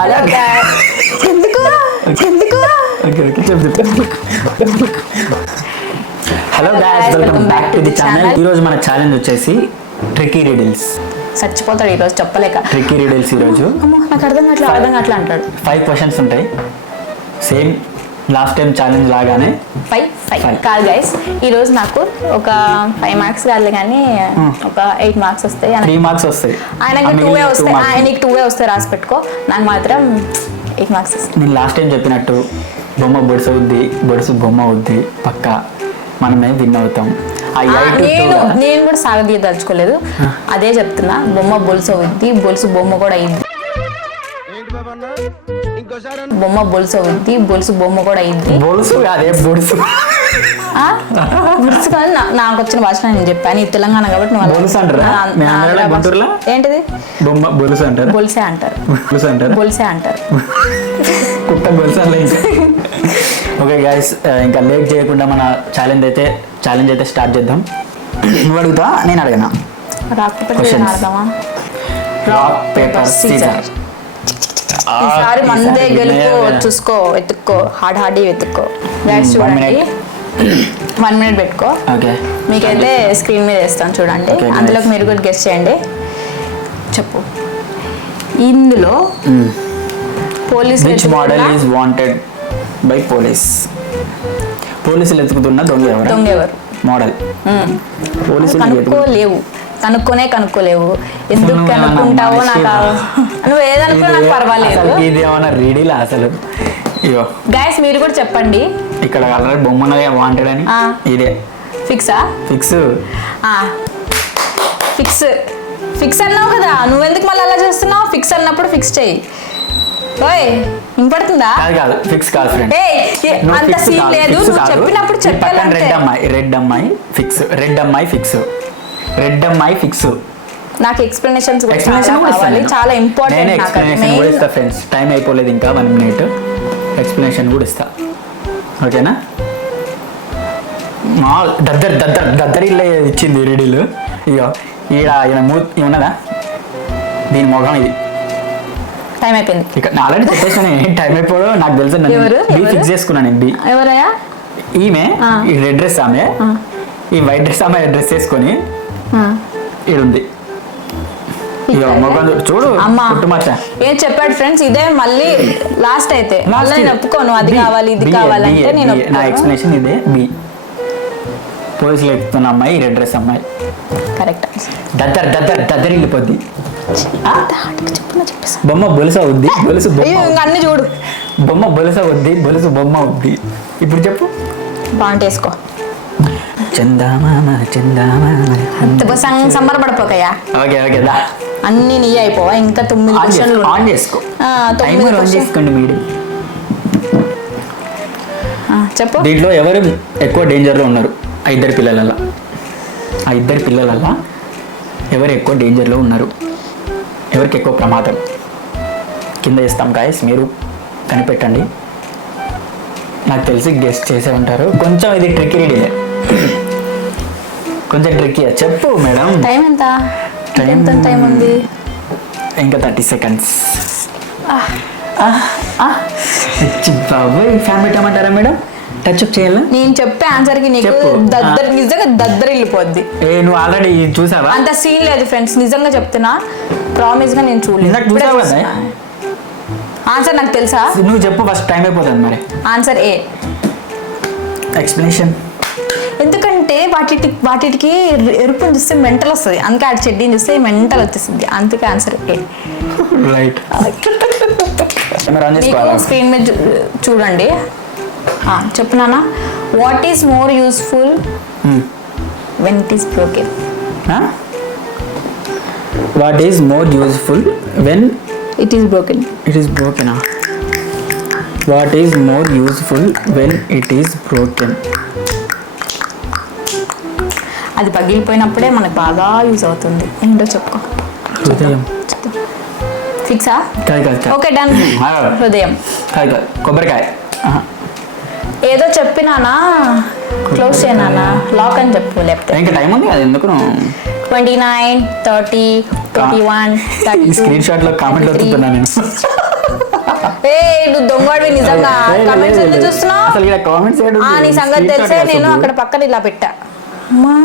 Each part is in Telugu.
హలో ఎందుకు hello guys, welcome back to the channel. ఈరోజు మన ఛాలెంజ్ వచ్చేసి ట్రికీ రిడిల్స్. చచ్చిపోతాడు ఈరోజు చెప్పలేక. ట్రికీ రిడిల్స్ ఈరోజు నాకు అర్థం కావట్లా అంటాడు. 5 క్వశ్చన్స్ ఉంటాయి, సేమ్ లాస్ట్ టైం ఛాలెంజ్ లాగానే. 5 కాదు గైస్, ఈరోజు నాకు ఒక 5 మార్క్స్ కాదు కానీ ఒక 8 మార్క్స్ వస్తాయి. 3 మార్క్స్ వస్తాయి, ఆయనకి 2 వస్తాయి. ఆయనకి 2 వస్తాయి, రాసి పెట్టుకో. నాకు మాత్రం 8 మార్క్స్ వస్తాయి. నేను లాస్ట్ టైం చెప్పినట్టు బొమ్మ బొడుసు అవుద్ది, బొడుసు బొమ్మ అవుద్ది, పక్కా మనమే విన్ అవుతాం. నేను కూడా సాగదీయదలుచుకోలేదు, అదే చెప్తున్నా. బొమ్మ బొలుసు అవుద్ది, బొలుసు బొమ్మ కూడా అయింది. బొమ్మ బొలుసు అవుద్ది, బొలుసు బొమ్మ కూడా అయింది. బొలుసు కాదే బొడుసు. బొలుసు కానీ నాకు వచ్చిన భాష నేను చెప్పాను. ఈ తెలంగాణ కాబట్టి ఏంటిది బొమ్మ బొలుసు అంటారు, బొలుసే అంటారు, బొలుసే అంటారు. కుక్క బొలుసు అంటే. ఓకే గైస్, ఇంకా లేట్ చేయకుండా మన ఛాలెంజ్ అయితే స్టార్ట్ చేద్దాం. నువ్వు అడుగుతా, నేను అడిగినా. Rock paper scissor. ఈసారి మందే గెలుపు, చూసుకో, వెతుక్కో, హార్డ్ వెతుక్కో. గైస్ చూడండి, 1 మినిట్ పెట్టుకో. ఓకే, మీకైతే స్క్రీన్ మీద వేస్తాను చూడండి. అందులోకి మీరు కూడా గెస్ చేయండి. చెప్పు, ఇందులో police model is wanted by పోలీసులు ఎత్తుకుతున్న దొంగ ఎవరు? మోడల్. పోలీసులు కనుక్కోలేవు. ఎందుకు కనుక్కుంటావో నాకు, నువ్వు ఏదనుకున్నా నాకు పర్వాలేదు. ఇది ఏమన్నా రీడీలా అసలు? ఇగో గైస్ మీరు కూడా చెప్పండి. ఇక్కడ ఆల్రెడీ బొమ్మ వాంటెడ్ అని. ఇదే ఫిక్సా? ఫిక్స్ అన్నావు కదా, నువ్వెందుకు మళ్ళీ అలా చేస్తున్నావు? ఫిక్స్ అన్నప్పుడు ఫిక్స్ చెయ్యి. ఓయ్, ఇంపడుతుందా? కాదు, ఫిక్స్ కాదు ఫ్రెండ్. అంత సీన్ లేదు, నువ్వు చెప్పినప్పుడు చెప్పాలి. రెడ్ అమ్మాయి ఫిక్స్. నాకు ఎక్స్ప్లెనేషన్స్ కావాలి, చాలా ఇంపార్టెంట్. ఎక్స్ప్లెనేషన్ కూడా ఇస్తా ఫ్రెండ్స్, టైం అయిపోలేదు ఇంకా, 1 మినిట్. ఎక్స్ప్లెనేషన్ కూడా ఇస్తా, ఓకేనా? దద్దరిల్లే ఇచ్చింది రెడీలు. ఇగో ఈయన ఉన్నదా, దీని మొఖం ఇది. టైం అయిపోయింది. ఇక్కడ ఆల్రెడీ చెప్పేసాను, టైం అయిపోవడం నాకు తెలుసు. బి ఫిక్స్ చేసుకున్నాను నేను. బి ఎవరయ్యా? ఈమె, ఈ రెడ్ డ్రెస్ ఆమె, ఈ వైట్ డ్రెస్ ఆమె డ్రెస్ వేసుకొని ఉంది. చూడు ఏం చెప్పాడు ఫ్రెండ్స్, ఇదే మళ్ళీ లాస్ట్ అయితే నేను ఒప్పుకోను. అది కావాలి, ఇది కావాలంటే నేను నా ఎక్స్ప్లెనేషన్ ఇదే. బి పోలీసులు ఎక్కుతున్న అమ్మాయి, రెడ్ డ్రెస్ అమ్మాయి. కరెక్ట్. దద్దరి వెళ్ళిపోద్ది. బొమ్మ బొలుసు అవుద్ది, బొలుసు అన్ని చూడు. బొమ్మ బొలుసు అవుద్ది, బొలుసు బొమ్మ అవుద్ది. ఇప్పుడు చెప్పు. బాగుంటేసుకో. సంబరపడిపోకయ్యా. ఓకే దా, అన్ని నీ అయిపోవా. ఇంకా 9 క్వశ్చన్లు ఆన్ చేసుకో. చేసుకోండి మీరు. చెప్పు. దీంట్లో ఎవరు ఎక్కువ డేంజర్లో ఉన్నారు? ఆ ఇద్దరు పిల్లలల్లా ఎవరు ఎక్కువ డేంజర్లో ఉన్నారు? ఎవరికి ఎక్కువ ప్రమాదం? కింద ఇస్తాం గాయస్, మీరు కనిపెట్టండి. నాకు తెలిసి గెస్ట్ చేసే ఉంటారు. కొంచెం ఇది ట్రికీ రీడిలే, కొంచెం ట్రికీ. చెప్పు మేడం. టైం ఎంత ఉంది? ఇంకా 30 సెకండ్స్. బాబు, ఫ్యాన్ పెట్టామంటారా మేడం? టచ్ అప్ చేయాలా? నేను చెప్పే ఆన్సర్ కి నీకు నిజంగా దద్దరిల్లిపోద్ది. నువ్వు ఆల్రెడీ చూసావా? అంత సీన్ లేదు ఫ్రెండ్స్, నిజంగా చెప్తున్నా. ప్రామిస్ గా నేను చూడలేదు. ఆన్సర్ నాకు తెలుసా? నువ్వు చెప్పు ఫస్ట్, టైం అయిపోతుంది. మరి ఆన్సర్ ఏ. ఎక్స్ప్లెనేషన్. ఎందుకంటే వాటికి ఎరుపుని చూస్తే మెంటల్ వస్తుంది, అందుకే ఆ చెడ్డీని చూస్తే మెంటల్ వచ్చేస్తుంది, అందుకే ఆన్సర్ ఏ. రైట్. స్క్రీన్ మీద చూడండి. చెప్పునా, what is more useful when it is broken? What is more useful when it is broken? What is more useful when it is broken? అది పగిలిపోయినప్పుడే మనకు బాగా యూజ్ అవుతుంది. ఏంటో చెప్పుకో. హృదయం. ఫిక్సా? Okay done. హృదయం. కొబ్బరికాయ. ఏదో చెప్పినానా, క్లోజ్ చేయనా, లాక్ అని చెప్పు. లేకపోతే ఇంకా టైం ఉంది కదా, ఎందుకు? 29, 30, 21, 32. స్క్రీన్ షాట్ లో కామెంట్ అవుతున్నా నేను. ఏ నువ్వు దొంగడివి నిజంగా కమెంట్స్ ఎందుకు చూస్తున్నావు అసలు ఇక్కడ కామెంట్స్ నీ సంగతి తెలిసే నేను అక్కడ పక్కన ఇలా పెట్టా అమ్మా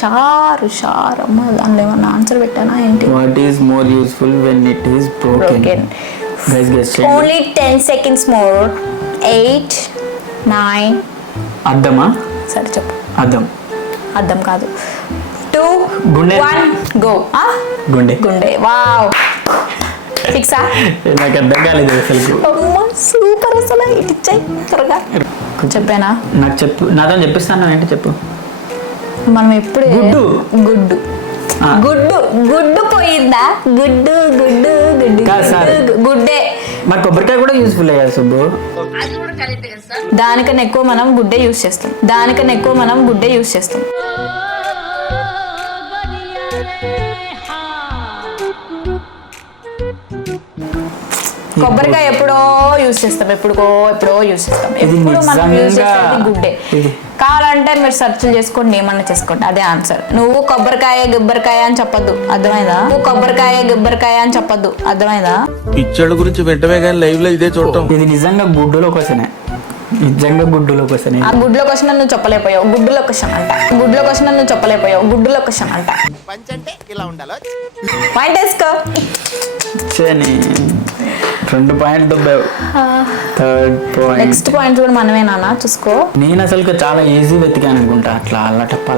షార్ అమ్మా దానిలో ఏమన్నా ఆన్సర్ పెట్టానా ఏంటి what is more useful when it is broken guys guess చేయండి ఓన్లీ 10 seconds more 8 9 అద్దమా సరే చెప్పు అద్దం కాదు 2 గుండె. 1 గో గుండె వావ్ ఫిక్సా నాకు అర్థం కాలేదు అసలు అమ్మా సూపర్ అసలు ఇటు ఇచ్చాయి త్వరగా చెప్పానా నాకు చెప్పు నాతో చెప్పిస్తాను ఏంటి చెప్పు మనం ఎప్పుడు గుడ్డు. గుడ్డు పోయిందా గుడ్డు కాదు సార్. గుడ్డే మరి కొబ్బరికాయ కూడా యూస్ఫుల్ కదా సుబ్బు దానికన్నా ఎక్కువ మనం గుడ్డే యూస్ చేస్తాం కొబ్బరికాయ ఎప్పుడో యూస్ చేస్తాం ఎప్పుడో యూస్ చేస్తాం ఇది ఎప్పుడు మనం యూస్ నిజంగా చేసేది గుడ్డే ఇది. కావాలంటే మీరు సెర్చ్ చేసుకోండి ఏమన్నా చేసుకోండి అదే ఆన్సర్ నువ్వు కొబ్బరికాయ అని చెప్పొద్దు అర్థమైందా పిచ్చోళ్ళ గురించి వెంటనే కానీ లైవ్ లో ఇదే చూడటం. ఇది నిజంగా గుడ్డులో క్వశ్చనే ఆ గుడ్లో క్వశ్చన్ నువ్వు చెప్పలేకపోయావు గుడ్డులో క్వశ్చన్ అంట పంచంటే ఇలా ఉండాలి. పాయింట్ వేసుకో 2 పాయింట్ దొబ్బావు థర్డ్ పాయింట్ నెక్స్ట్ పాయింట్ కూడా మనమే నాన్న చూసుకో నేను అసలు చాలా ఈజీ వెతికాను అనుకుంటా అట్లా అల్లటప్ప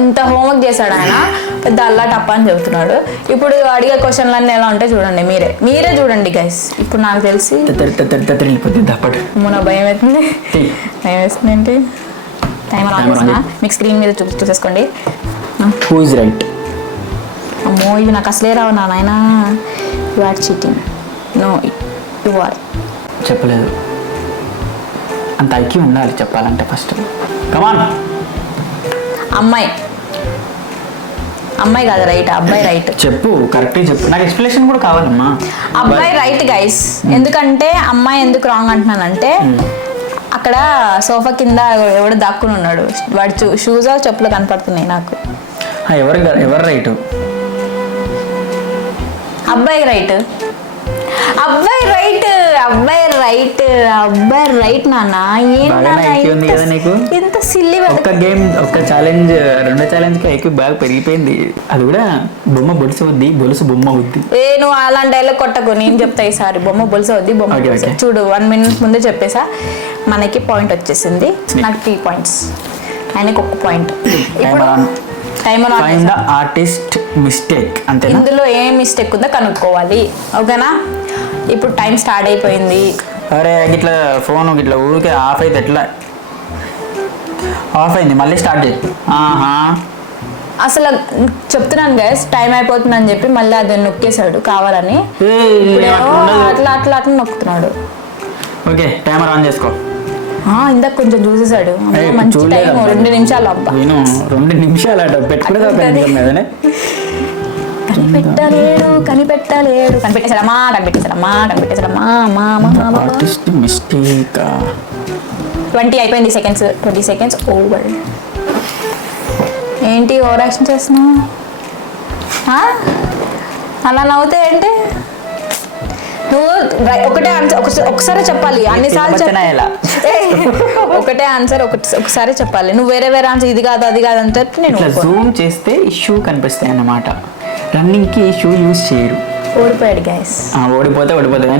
ఇంత హోంవర్క్ చేశాడు ఆయన పెద్ద అల్లా టప్ప అని చెబుతున్నాడు ఇప్పుడు అడిగే క్వశ్చన్లన్నీ ఎలా ఉంటాయి చూడండి మీరే చూడండి గైస్ ఇప్పుడు నాకు తెలిసి వెళ్ళిపోతుంది దప్పటి మన భయం వేస్తుంది ఏంటి టైమర్ ఆన్ చేసిన మీకు స్క్రీన్ మీద చూసేసుకోండి హూ ఇస్ రైట్ అమ్మో ఇవి నాకు అసలే రావు నాయన you are cheating no you are చెప్పలేదు అంత ఐక్యూ ఉండాలి చెప్పాలంటే ఫస్ట్ కమాన్ అమ్మాయి కాదు రైట్ అబ్బాయి రైట్ చెప్పు కరెక్ట్ చెప్పు నాకు ఎక్స్ప్లెనేషన్ కూడా కావాలమ్మా అబ్బాయి రైట్ గైస్ ఎందుకంటే అమ్మాయి ఎందుకు రాంగ్ అంటున్నానంటే అక్కడ సోఫా కింద ఎవడు దాక్కుని ఉన్నాడు వాడు షూస్ చెప్పులు కనపడుతున్నాయి నాకు ఎవరు రైట్ అబ్బాయి రైట్ నాన్న ఎంత సిల్లీ ఒక్క గేమ్ ఒక్క ఛాలెంజ్ 2 ఛాలెంజ్ కి ఐక్యూ బాగా పెరిగిపోయింది అది కూడా బొమ్మ బొలుసు బొమ్మ అవుద్ది నువ్వు అలాంటి డైలాగ్ కొట్టకు నేను చెప్తా ఈసారి బొమ్మ బొలుసు అవుద్ది చూడు 1 minute ముందే చెప్పేసా మనకి పాయింట్ వచ్చేసింది నాకు 3 points ఆయనకి 1 point find the artist mistake అంతే ఇందులో ఏ మిస్టేక్ ఉందో కనుక్కోవాలి ఓకేనా ఇప్పుడు టైం స్టార్ట్ అయిపోయింది అరే ఇట్లా ఫోన్ ఇట్లా ఊరికే ఆఫ్ అయితే ఎట్లా ఆఫ్ అయింది మళ్ళీ స్టార్ట్ చేయి అసలు చెప్తున్నాను గైస్ టైం అయిపోతుంది అని చెప్పి మళ్ళీ అది నొక్కేశాడు కావాలని అట్లా నొక్కుతున్నాడు ఓకే టైమర్ ఆన్ చేసుకో ఇందాక కొంచెం చూసేసాడు మంచి టైం 2 నిమిషాలు అబ్బా నేను 2 నిమిషాలు అట పెట్టుకుంటే కనిపెట్టలేడు కనిపెట్టేశాడమ్మా ఆర్టిస్ట్ మిస్టేక్ 20 అయిపోయింది సెకండ్స్ 20 seconds ఓవర్ ఏంటి ఓవర్ యాక్షన్ చేస్తున్నావు అలా నవ్వుతే ఏంటి నువ్వు ఒకటే ఆన్సర్ ఒకసారి చెప్పాలి అన్నిసార్లు ఒకటే ఆన్సర్ ఒకసారి చెప్పాలి నువ్వు వేరే ఆన్సర్ ఇది కాదు అది కాదు అంటే నేను జూమ్ చేస్తే ఇష్యూ కనిపిస్తాయి అన్నమాట రన్నింగ్ కి ఇష్యూ యూజ్ చేయరు ఓడిపోయాడు గైస్ ఓడిపోతే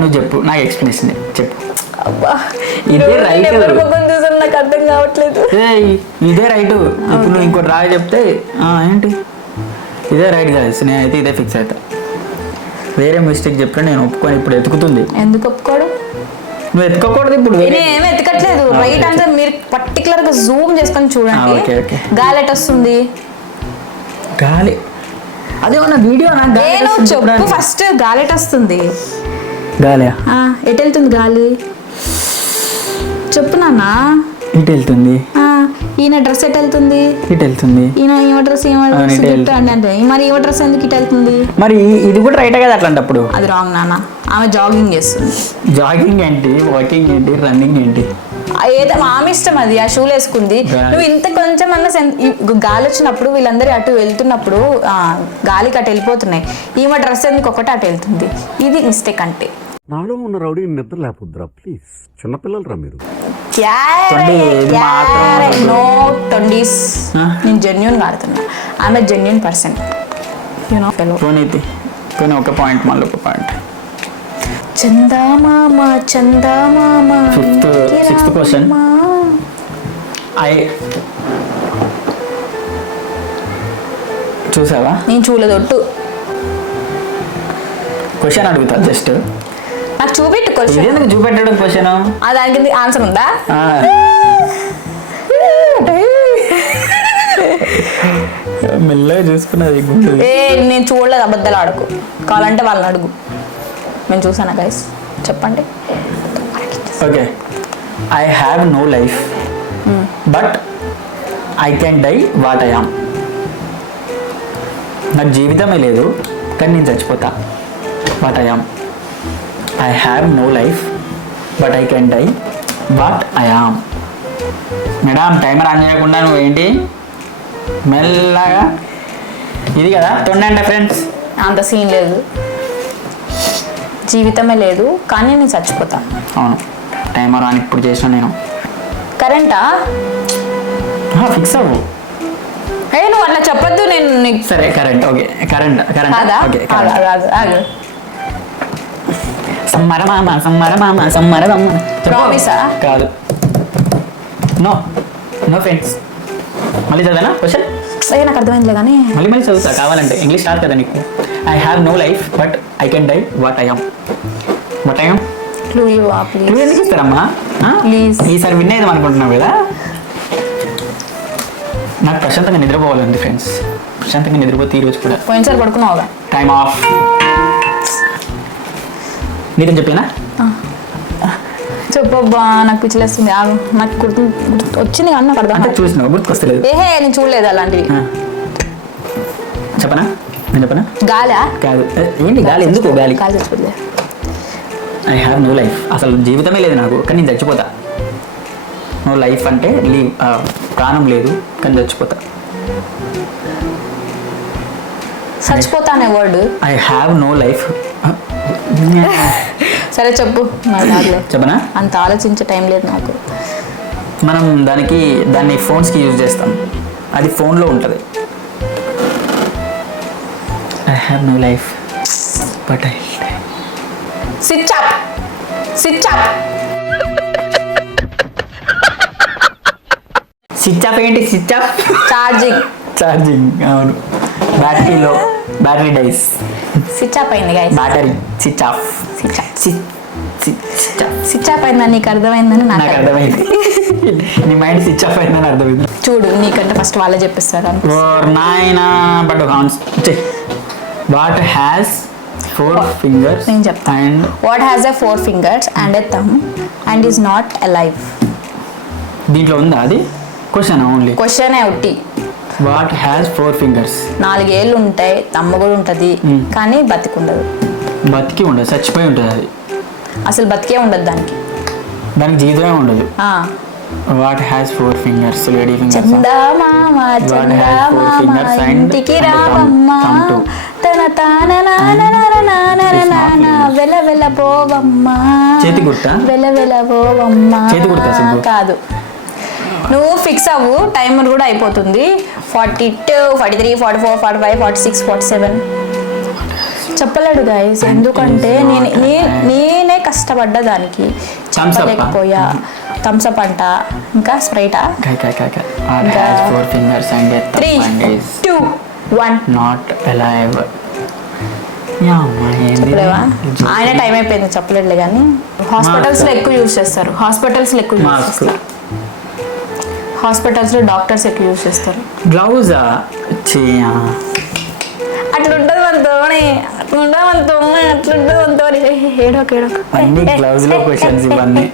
నువ్వు చెప్పు నాకు ఎక్స్ప్లెనేషన్ చెప్పు ఇదే రైట్ చూసాను నాకు అర్థం కావట్లేదు ఇదే రైట్ ఇప్పుడు నువ్వు ఇంకోటి రాగా చెప్తే ఏంటి ఇదే రైట్ గైస్ నేనైతే ఇదే ఫిక్స్ అవుతా వేరే మిస్టేక్ చెప్పినా నేను ఒప్పుకొని ఇప్పుడు ఎతుకుతుంది ఎందుకు ఒప్పుకోడు నువ్వు ఎత్తుకోకూడదు ఇప్పుడు నేనేమి ఎత్తుకట్లేదు రైట్ ఆన్సర్ మీరు పర్టికులర్ గా జూమ్ చేసుకొని చూడండి గాలి ఎట్ వస్తుంది గాలి అదే ఉన్న వీడియో నేను చెప్పు ఫస్ట్ గాలి ఎట్ వస్తుంది గాలి ఎటు వెళ్తుంది గాలి చెప్పు నాన్న ఇటు వెళ్తుంది ఈయన డ్రెస్ ఎటు వెళ్తుంది ఇటు వెళ్తుంది ఈమె డ్రెస్ అంటే మరి ఈమె డ్రెస్ ఎందుకు ఇటు వెళ్తుంది మరి ఇది కూడా రైటే కదా అట్లాంటప్పుడు అది రాంగ్ నాన్న ఆమె జాగింగ్ చేస్తుంది జాగింగ్ ఏంటి వాకింగ్ ఏంటి రన్నింగ్ ఏంటి ఏదో ఆమె ఇష్టం అది ఆ షూలు వేసుకుంది నువ్వు ఇంత కొంచెం అన్న గాలి వచ్చినప్పుడు వీళ్ళందరూ అటు వెళ్తున్నప్పుడు గాలికి అటు వెళ్ళిపోతున్నాయి ఈమె డ్రెస్ ఎందుకు ఒకటి అటు వెళ్తుంది ఇది మిస్టేక్ అంటే నాలో ఉన్న రౌడీ నిద్ర లేకపోద్దురా ప్లీజ్. చిన్నపిల్లలరా మీరు. తొండి ఇది మాత్రం నో తొండీస్. ఆ? నేను జెన్యున్ ఆడుతున్నా. I'm a genuine person. You know fellow. పోనీతి పోనీ ఒక పాయింట్ మళ్ళీ ఒక పాయింట్. చందమామ చందమామ సిక్స్త్ క్వశ్చన్. చూసావా? నేను చూడలేదు ఒట్టు. క్వశ్చన్ అడుగుతా జస్ట్. నాకు చూపెట్టు క్వశ్చన్. ఇదేందుకు చూపెట్టడం క్వశ్చన్? దానికి ఆన్సర్ ఉందా? మెల్లగా చూసుకున్నది గుండె. నేను చూడలేదు, అబద్ధాలు ఆడకు. కావాలంటే వాళ్ళని అడుగు. నేను చూసాను గైస్. చెప్పండి. Okay. I have no life but I can die what I am. నాకు జీవితమే లేదు కానీ నేను చచ్చిపోతా. What I am. I have no life but I can die what I am. Madam timer on చేయకుండా నువ్వు ఏంటి మెల్లగా ఇది కదా తొండండి ఫ్రెండ్స్. అంత సీన్ లేదు. జీవితమే లేదు కానీ నేను చచ్చిపోతా. అవును టైమర్ ఆన్ ఇప్పుడు చేసిన నేను. కరెంటా? ఫిక్స్ అవ్వు. నువ్వు అట్లా చెప్పొద్దు. నేను నీకు సరే కరెంట్. ఓకే కరెంట్ కరెంట్ కాదా? ఓకే ఆగు. సమ్మరమామ సమ్మరమామ సమ్మరమామ. Promise ఆ? కాదు. No no friends. మళ్ళీ చదివానా క్వశ్చన్? నాకు అర్థమైందిలే కానీ మళ్ళీ చదువుతా కావాలంటే. ఇంగ్లీష్ రాదు కదా నీకు. I have no life but I can die what I am. What I am. Clue ఇవ్వా ప్లీజ్. నువ్వు ఎందుకు ఇస్తారమ్మా? Please. ఈసారి విన్ అయ్యాం అనుకుంటున్నావు కదా. నాకు ప్రశాంతంగా నిద్రపోవాలండి ఫ్రెండ్స్. ప్రశాంతంగా నిద్రపోతే ఈరోజు కూడా. పోయినసారి పడుకున్నావుగా. Time of. నీకని చెప్పినా చెప్పబ్బా. నాకు పిచ్చిలేస్తుంది. ఆగు. నాకు వచ్చింది కానీ నాకు అర్థం అంటే కాదు. చూసినావు గుర్తుకొస్తలేదు. నేను చూడలేదు అలాంటివి. చెప్పనా? నేను చెప్పనా? గాలా? కాదు. ఏంటి గాలి? ఎందుకు గాలి? గాలి చచ్చిపోతుంది. I have no life. అసలు జీవితమే లేదు నాకు కానీ నేను చచ్చిపోతా. నో లైఫ్ అంటే లీవ్ ప్రాణం లేదు కానీ చచ్చిపోతా. చచ్చిపోతా అనే word. I have no life. సరే చెప్పు. నాకు రాదులే. చెప్పనా? అంత ఆలోచించే టైం లేదు నాకు. మనం దాన్ని ఫోన్స్కి యూజ్ చేస్తాం. అది ఫోన్లో ఉంటుంది. I have no life but I switch off. Switch off. Switch off ఏంటి? Switch off charging. ఛార్జింగ్. అవును. Battery dies. స్విచ్ ఆఫ్ అయింది guys. Battery switch off. Switch off. Switch off. Switch off అయిందని నీకు అర్థమైందని నాకు నాకు అర్థమైంది. నీ మైండ్ స్విచ్ ఆఫ్ అయిందని అర్థమైంది. చూడు. నీకంటే ఫస్ట్ వాళ్ళే చెప్పిస్తారు. నాయనా బట్ వాట్ హ్యాస్ 4 fingers నేను చెప్తాను. and what has a 4 fingers and a thumb and is not alive. దీంట్లో ఉందా అది? Question only. క్వశ్చన్ ఒకటి. What has 4 fingers? 4 ఏళ్ళు ఉంటాయి. తమ్మ కూడా ఉంటుంది కానీ బతికుండదు. బతికి ఉండదు, చచ్చిపోయి ఉంటుంది అది. అసలు బతికే ఉండదు దానికి. దానికి జీవితమే ఉండదు. What has 4 fingers? Lady fingers. చందమామ చందమామ ఇంటికి రావమ్మ తన తాన వెల వెల పోవమ్మ. చేతి గుర్తా? వెల వెల పోవమ్మ. చేతి గుర్తా సింగు? కాదు. నువ్వు ఫిక్స్ అవ్వు. టైమర్ కూడా అయిపోతుంది. 42, 43, 44, 45, 46, 47. చెప్పలేడు గైస్. ఎందుకంటే నేనే కష్టపడ్డా దానికి. చెప్పలేకపోయా. థమ్స్అప్ అంట. ఇంకా స్ప్రైటా? 4 fingers and a 3, thumb and is 2, 1. not alive. చెప్పలేవా? ఆయన టైం అయిపోయింది. చెప్పలేదులే కానీ హాస్పిటల్స్లో ఎక్కువ యూజ్ చేస్తారు. హాస్పిటల్స్లో డాక్టర్స్ ఎక్కువ యూజ్ చేస్తారు. గ్లౌజా? అట్లుంటది మనతో. అన్ని గ్లౌజ్ లో క్వశ్చన్స్ ఇవన్నీ.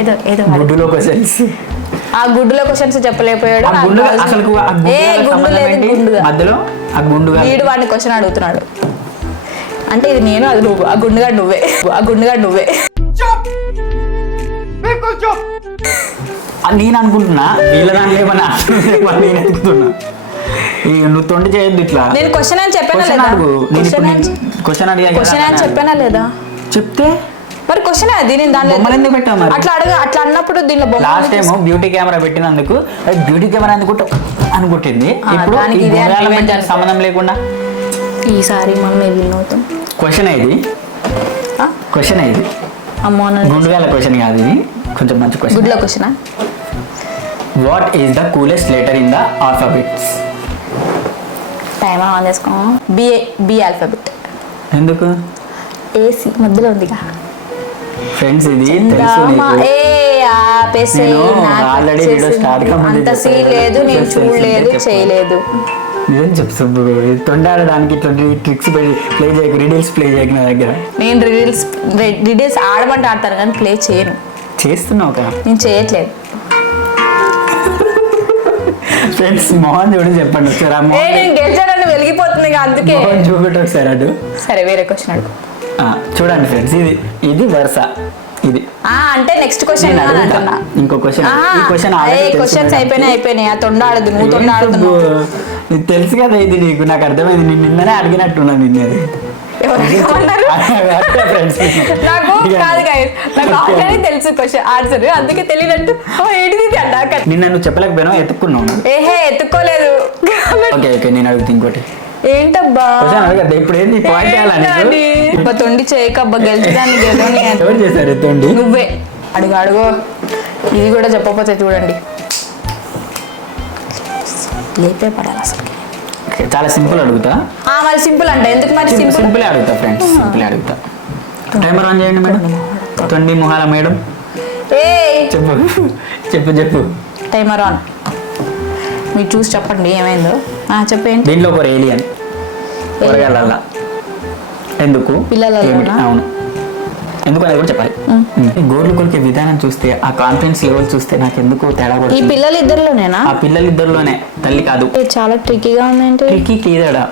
ఏదో గుడ్డులో క్వశ్చన్స్. ఆ గుడ్డులో క్వశ్చన్స్ చెప్పలేకపోయాడు. అసలు గుండు లేదు. గుండుగా మధ్యలో ఆ గుండు వీడు వాడిని క్వశ్చన్ అడుగుతున్నాడు. అంటే ఇది నేను, అది నువ్వు. ఆ గుండుగా నువ్వే. నేను అనుకుంటున్నా వీళ్ళ దాంట్లో ఏమన్నా నేను అనుకుంటున్నా. నువ్వు తొండి చేయొద్దు ఇట్లా. నేను క్వశ్చన్ అని చెప్పానా లేదా? క్వశ్చన్ అడిగా క్వశ్చన్ అని చెప్పానా లేదా? చెప్తే మరి క్వశ్చన్ అది నేను దానిలో బొమ్మలు ఎందుకు పెట్టావు మరి? అట్లా అన్నప్పుడు దీనిలో లాస్ట్ టైం బ్యూటీ కెమెరా పెట్టినందుకు బ్యూటీ కెమెరా అనుకుంటుంది. ఇప్పుడు దానికి ఈ ఇదే గుండాల argument మధ్య అనుకో. సంబంధం లేకుండా ఈసారి మనం విన్ అవుతాం. క్వశ్చన్ ఇది, ఆ? క్వశ్చన్ ఇది అమ్మో గుండుగాల క్వశ్చన్ కాదు ఇది, కొంచెం మంచి క్వశ్చన్. గుడ్లో క్వశ్చనా? What is the coolest letter in the alphabets? Time on చేసుకో. B alphabet. ఎందుకు ఏసి మధ్యలో ఉందిగా. ఫ్రెండ్స్ ఇది తెలుసు నీకు. నేను already video start కాకముందే అంత సీ చెప్పాను. లేదు, నేను తెలుసు, చూడలేదు, తెలుసు, చేయలేదు. నిజం చెప్తా తొండాడడానికి ఇట్లా ట్రిక్స్ ప్లే చేయకు, రిడిల్స్ ప్లే చేయకు నా దగ్గర. నేను డీటెయిల్స్ ఆడమంటే ఆడతాను కానీ ప్లే చేయను. చేస్తున్నావు కదా నేను చేయట్లేదు. ఫ్రెండ్స్ మోహన్ చూడు చెప్పండి ఒకసారి. ఆ నేను గెలిచానని వెలిగిపోతుంది ఇక అందుకే. మోహన్ చూపెట్టు ఒకసారి అటు. సరే వేరే క్వశ్చన్ అడుగు. చూడండి ఫ్రెండ్స్, ఇది వరుస ఇది. అంటే నెక్స్ట్ క్వశ్చన్ నేను అడుగుతా. అంటున్నా. ఇంకో క్వశ్చన్. ఈ క్వశ్చన్ క్వశ్చన్స్ అయిపోయినాయి. ఆ తొండాడదు, నువ్వు తొండాడుతున్నావు. నీకు తెలుసు కదా ఇది, నీకు నాకు అర్థమైంది. నేను నిన్ననే అడిగినట్టున్నా నిన్నది. ఎవరికి ఏమన్నారు? ఫ్రెండ్స్ నాకు కాదు guys, నాకు ఆల్రెడీ తెలుసు క్వశ్చన్ ఆన్సర్, అందుకే తెలియనట్టు ఏంటిది అన్నాక. నిన్న నువ్వు చెప్పలేకపోయినావు, ఎత్తుక్కున్నావు. ఏహే ఎత్తుకోలేదు. ఓకే ఓకే, నేను అడుగుతా ఇంకోటి. ఏంటబ్బా క్వశ్చన్ అడగద్దా ఇప్పుడు? ఏంది పాయింట్ ఏంటది? అబ్బా తొండి చేయకబ్బా, గెలిచదాన్ని గెలని. ఎవరు చేశారు ఎత్తండి? నువ్వే అడుగు. ఇది కూడా చెప్పకపోతే చూడండి లేపే పడాలి అసలు. చాలా సింపుల్ అడుగుతా. మరి సింపుల్ అంటే ఎందుకు మరి సింపుల్? సింపుల్ అడుగుతా ఫ్రెండ్స్, సింపుల్ అడుగుతా. టైమర్ ఆన్ చేయండి మేడం. తొండి మొహాల మేడం ఏ చెప్పు చెప్పు చెప్పు. Timer on. మీరు చూసి చెప్పండి ఏమైందో. చెప్పేయండి. దీంట్లో ఒక ఏలియన్ కూరగాయల ఎందుకు పిల్లలలో ఏమిటి? అవును, ఎందుకు అనేది కూడా చెప్పాలి. గోర్లు కొలికే విధానం చూస్తే, ఆ కాన్ఫిడెన్స్ లెవెల్ చూస్తే నాకు ఎందుకు తేడా ఈ పడుతుంది. పిల్లలు ఇద్దరులోనేనా? ఆ పిల్లలిద్దరిలోనే, తల్లి కాదు. చాలా ట్రిక్కీగా ఉందేంటి? ట్రిక్కీ కీదడా,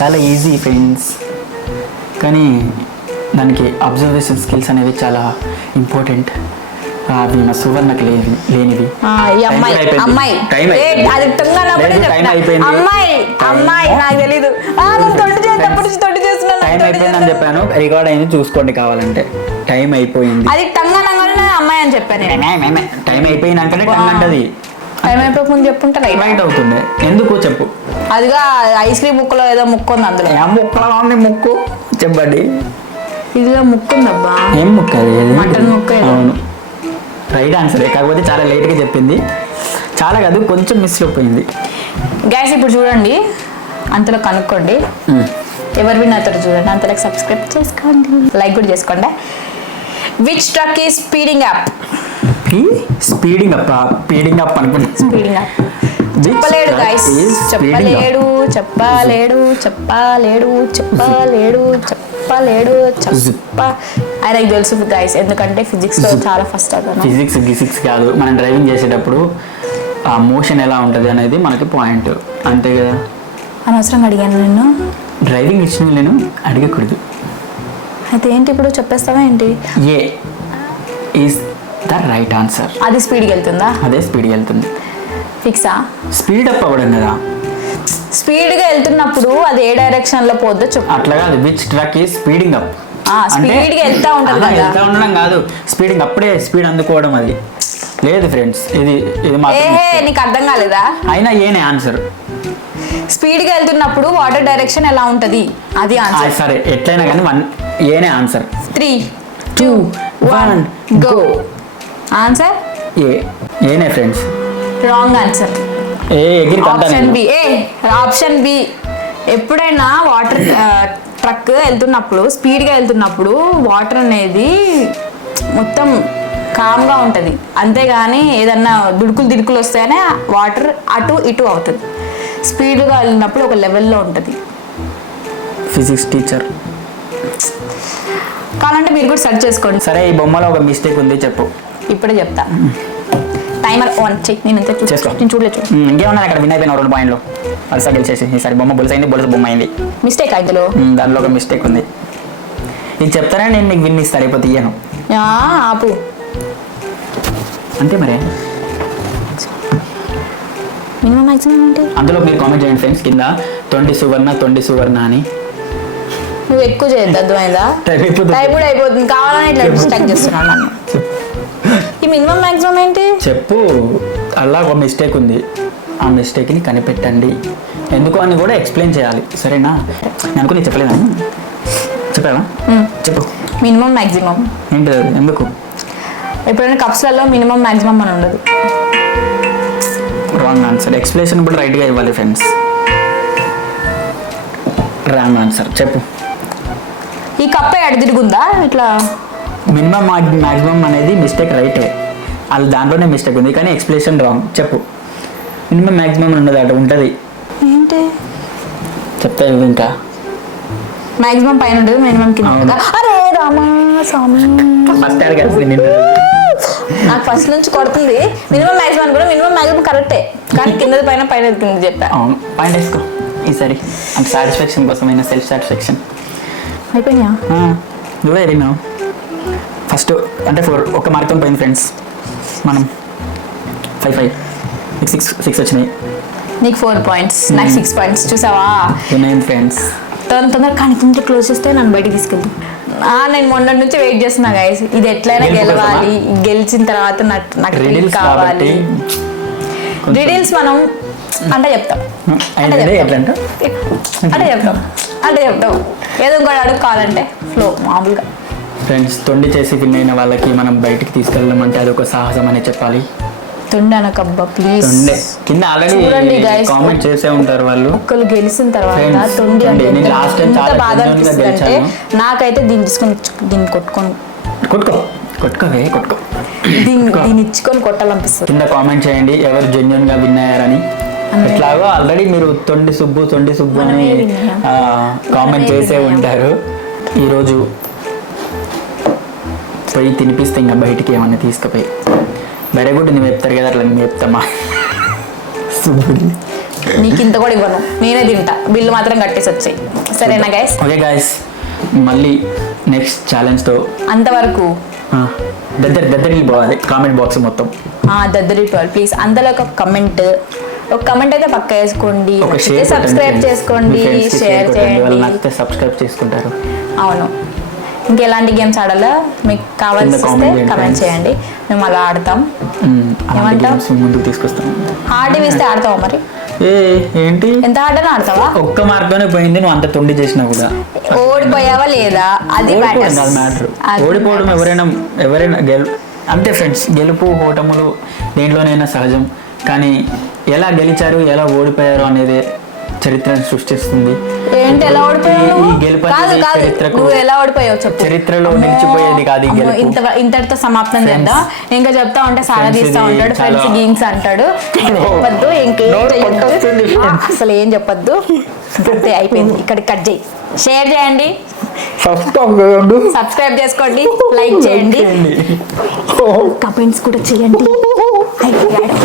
చాలా ఈజీ ఫ్రెండ్స్. కానీ దానికి అబ్జర్వేషన్ స్కిల్స్ అనేవి చాలా ఇంపార్టెంట్. అవి నా సువర్ణకు లేనివి. ఈ అమ్మాయి అమ్మాయి టైం అది అయిపోయింది. అమ్మాయి నాకు తెలీదు. తొట్టు చేస్తున్నాను. టైం అయిపోయిందని చెప్పాను, రికార్డ్ అయింది చూసుకోండి కావాలంటే. టైం అయిపోయింది. అది టంగనంగానే అమ్మాయి అని చెప్పాను. టైం అయిపోయినాకనే టంగ్ అంటది. టైం అయిపోకుండా చెప్పుంటే రైట్ అవుతుంది. ఎందుకు చెప్పు. అదిగా ఐస్ క్రీమ్ ముక్కలో ఏదో ముక్కు ఉంది అందులో. ఏం ముక్కలా ఉంది ముక్కు చెప్పండి. ఇదిలో ముక్కు ఉందబ్బా. ఏం ముక్క అది? మటన్ ముక్క. అవును, రైట్ ఆన్సర్. కాకపోతే చాలా లేట్గా చెప్పింది. చాలా కాదు, కొంచెం మిస్ అయిపోయింది. గ్యాస్ ఇప్పుడు చూడండి, అంతలో కనుక్కోండి ఎవరు విన్ అవుతారు చూడండి. అంతలో సబ్స్క్రైబ్ చేసుకోండి, లైక్ కూడా చేసుకోండి. Which truck is speeding up? Speeding up అనుకున్నా. స్పీడింగ్ అప్ చెప్పలేడు గైస్, చెప్పలేడు ఆయనకు తెలుసు గైస్, ఎందుకంటే ఫిజిక్స్ లో చాలా ఫస్ట్ అవుతాను. ఫిజిక్స్ కాదు, మనం డ్రైవింగ్ చేసేటప్పుడు ఆ మోషన్ ఎలా ఉంటుంది అనేది మనకి పాయింట్, అంతే కదా. అనవసరంగా అడిగాను నిన్ను. డ్రైవింగ్ ఇచ్చిన నేను అడగకూడదు. అయితే ఏంటి ఇప్పుడు చెప్పేస్తావా ఏంటి? ఏ ఈస్ ద రైట్ ఆన్సర్. అది స్పీడ్కి వెళ్తుందా? అదే స్పీడ్గా వెళ్తుంది. ఫిక్సా? స్పీడ్ అప్ అవ్వడం కదా. స్పీడ్గా వెళ్తున్నప్పుడు అది ఏ డైరెక్షన్ లో పోద్దో చెప్పు. అట్లా కాదు, which truck is speeding up. స్పీడ్గా వెళ్తా ఉంటుంది కదా. వెళ్తా ఉండడం కాదు, స్పీడింగ్ అప్పుడే స్పీడ్ అందుకోవడం. అది లేదు ఫ్రెండ్స్, ఇది నీకు అర్థం కాలేదా? అయినా ఏనే ఆన్సర్. స్పీడ్గా వెళ్తున్నప్పుడు వాటర్ డైరెక్షన్ ఎలా ఉంటది అది ఆన్సర్. సరే ఎట్లయినా కానీ ఏనే ఆన్సర్. 3, 2, 1 గో. ఆన్సర్ ఏనే friends. Wrong answer. Option B. ఎప్పుడైనా వాటర్ ట్రక్ వెళ్తున్నప్పుడు, స్పీడ్గా వెళ్తున్నప్పుడు వాటర్ అనేది మొత్తం కామ్గా ఉంటుంది, అంతేగాని ఏదన్నా దిడుకులు వస్తేనే వాటర్ అటు ఇటు అవుతుంది. స్పీడ్గా వెళ్ళినప్పుడు ఒక లెవెల్లో ఉంటుంది. ఫిజిక్స్ టీచర్ కావాలంటే మీరు కూడా సెర్చ్ చేసుకోండి. సరే, ఈ బొమ్మలో ఒక మిస్టేక్ ఉంది, చెప్పు. ఇప్పుడే చెప్తా. టైమర్ ఆన్ చెయ్యి. నేను చూడలేదు. ఇంకేమన్నా అక్కడ విన్ అయిపోయిన 2 పాయింట్లు అలసా గెలిచేసి. ఈసారి బొమ్మ బొలుసు అయింది, బొలుసు బొమ్మ అయింది. మిస్టేక్ అందులో. దానిలో ఒక మిస్టేక్ ఉంది. ఇది చెప్తానే నేను నీకు విన్ ఇస్తాను, అయిపోతే ఇయ్యను. ఆపు అంతే మరి. మినిమం మాక్సిమం ఏంటి? అందులో మీరు కామెంట్ చేయండి ఫ్రెండ్స్ కింద, తొండి సువర్ణ అని. నువ్వు ఎక్కువ చేయొద్దు, అర్థమైందా? టైం అయిపోతుంది. టైం కూడా అయిపోతుంది, కావాలని ఇట్లా డిస్ట్రాక్ట్ చేస్తున్నాను నన్ను. ఈ మినిమం మాక్సిమం ఏంటి? చెప్పు. అలా ఒక మిస్టేక్ ఉంది, ఆ మిస్టేక్ని కనిపెట్టండి. ఎందుకు అని కూడా ఎక్స్ప్లెయిన్ చేయాలి, సరేనా? నేను అనుకుని చెప్పలేదా? చెప్పావా? చెప్పు. మినిమం మాక్సిమం ఏంటి అది? ఎందుకు? ఎప్పుడైనా కప్స్లలో మినిమం మాక్సిమం అని ఉండదు. Wrong answer. ఎక్స్ప్లెనేషన్ కూడా రైట్గా ఇవ్వాలి ఫ్రెండ్స్. Wrong answer. చెప్పు. ఈ కప్పే అడి తిరుగుందా ఇట్లా? మినిమం మ్యాక్సిమం అనేది మిస్టేక్ రైటే, అది దాంట్లోనే మిస్టేక్ ఉంది, కానీ ఎక్స్ప్లెనేషన్ రాంగ్. చెప్పు. మినిమం మ్యాక్సిమం ఉండదు, అటు ఉంటుంది. ఏంటి? చెప్తా ఇంకా. మాక్సిమం పైన ఉంటుంది, మినిమం కింద ఉంటుందా? అరే రామా స్వామి, ఫస్ట్ అడగాల్సింది నిన్ను. నాకు ఫస్ట్ నుంచి కొడుతుంది. మినిమం మాక్సిమం కూడా మినిమం మాక్సిమం కరెక్టే, కానీ కిందది పైన పైన కింద చెప్పా. అవును, పాయింట్ వేసుకో ఈసారి. అంటే సాటిస్ఫాక్షన్ కోసమైనా, సెల్ఫ్ సాటిస్ఫాక్షన్. అయిపోయినా? నువ్వే అడిగినావు ఫస్ట్. అంటే 4 ఒక మార్కుతో పోయింది ఫ్రెండ్స్. మనం 5 6 వచ్చినాయి. నీకు 4 పాయింట్స్, నాకు 6 పాయింట్స్. చూసావా? ఉన్నాయండి ఫ్రెండ్స్. తొందరగా కానీ కొంచెం క్లోజ్ చేస్తే నన్ను బయటికి తీసుకెళ్తాను. నేను మొన్నటి నుంచి వెయిట్ చేస్తున్నా గైస్, ఇది ఎట్లయినా గెలవాలి. గెలిచిన తర్వాత నాకు రీల్ కావాలి. డీటెయిల్స్ మనం అంటే చెప్తాం, ఏదో ఇంకోటి అడుక్కోవాలంటే ఫ్లో మామూలుగా. ఫ్రెండ్స్, తొండి చేసి విన్ అయిన వాళ్ళకి మనం బయటికి తీసుకెళ్ళడం అంటే అదొక సాహసం అనే చెప్పాలి. తొండి అనకబ్బా ప్లీజ్. తొండే కింద ఆల్రెడీ చూడండి guys, కామెంట్ చేసే ఉంటారు వాళ్ళు. ఒక్కరు గెలిచిన తర్వాత Friends, తొండి అంటే నేను last time ఎంత చాలా బాధ genuine గా అనిపిస్తుంది అంటే, గెలిచాను. నాకైతే దీన్ని తీసుకొని దీన్ని కొట్టుకొని కొట్టుకో దీన్ని ఇచ్చుకొని కొట్టాలనిపిస్తుంది. కింద కామెంట్ చేయండి ఎవరు జెన్యున్ గా విన్ అయ్యారని. ఎట్లాగో ఆల్రెడీ మీరు తొండి సుబ్బు అని మనమే win అయ్యాం. కామెంట్ చేసే ఉంటారు. ఈరోజు పోయి తినిపిస్తే ఇంకా బయటికి ఏమన్నా తీసుకుపోయి వెరీ గుడ్ నువ్వు చెప్తారు కదా, అట్లా మేము చెప్తామా? సుబ్బుడి నీకు ఇంత కూడా ఇవ్వను, నేనే తింటా. బిల్లు మాత్రం కట్టేసి వచ్చాయి, సరేనా గైస్? ఓకే గైస్, మళ్ళీ నెక్స్ట్ ఛాలెంజ్తో అంతవరకు దగ్గరికి పోవాలి. కామెంట్ బాక్స్ మొత్తం దద్దరి 12 ప్లీజ్. అందులో ఒక కమెంట్ అయితే పక్క వేసుకోండి, ఒక షేర్ సబ్స్క్రైబ్ చేసుకోండి, షేర్ చేయండి. నచ్చితే సబ్స్క్రైబ్ చేసుకుంటారు. అవును, ఇంకెలాంటి గేమ్స్ ఆడాలో మీకు కావాల్సి కమెంట్ చేయండి, మేము అలా ఆడతాం. ఏమంటావ్? ముందుకు తీసుకొస్తాం. హార్డ్ ఇస్తే ఆడతావా మరి? ఏంటి ఎంత హార్డ్ అని ఆడతావా? ఒక్క మార్కులోనే పోయింది, నువ్వు అంత తొండి చేసినా కూడా. ఓడిపోయావా లేదా అది మ్యాటర్. ఓడిపోవడం ఎవరైనా అంతే ఫ్రెండ్స్. గెలుపు ఓటములు దేంట్లోనైనా సహజం, కానీ ఎలా గెలిచారు ఎలా ఓడిపోయారు అనేది చరిత్రను సృష్టిస్తుంది. ఏంటి ఎలా ఓడిపోయావు? ఈ గెలుపు నువ్వు ఎలా ఓడిపోయావు చెప్పు. చరిత్రలో నిలిచిపోయేది కాదు ఈ గెలుపు. ఇంతటితో సమాప్తం చేద్దాం. ఇంకా చెప్తా ఉంటే సారా తీస్తా ఉంటాడు, ఫ్రెండ్స్ గేమ్స్ అంటాడు. చెప్పద్దు, ఇంకేం చెయ్యొద్దు, అసలు ఏం చెప్పద్దు. అంతే, అయిపోయింది. ఇక్కడ కట్ చేయి. షేర్ చేయండి, సబ్స్క్రైబ్ చేసుకోండి, లైక్ చేయండి, కమెంట్స్ కూడా చేయండి. అయిపోయాడు.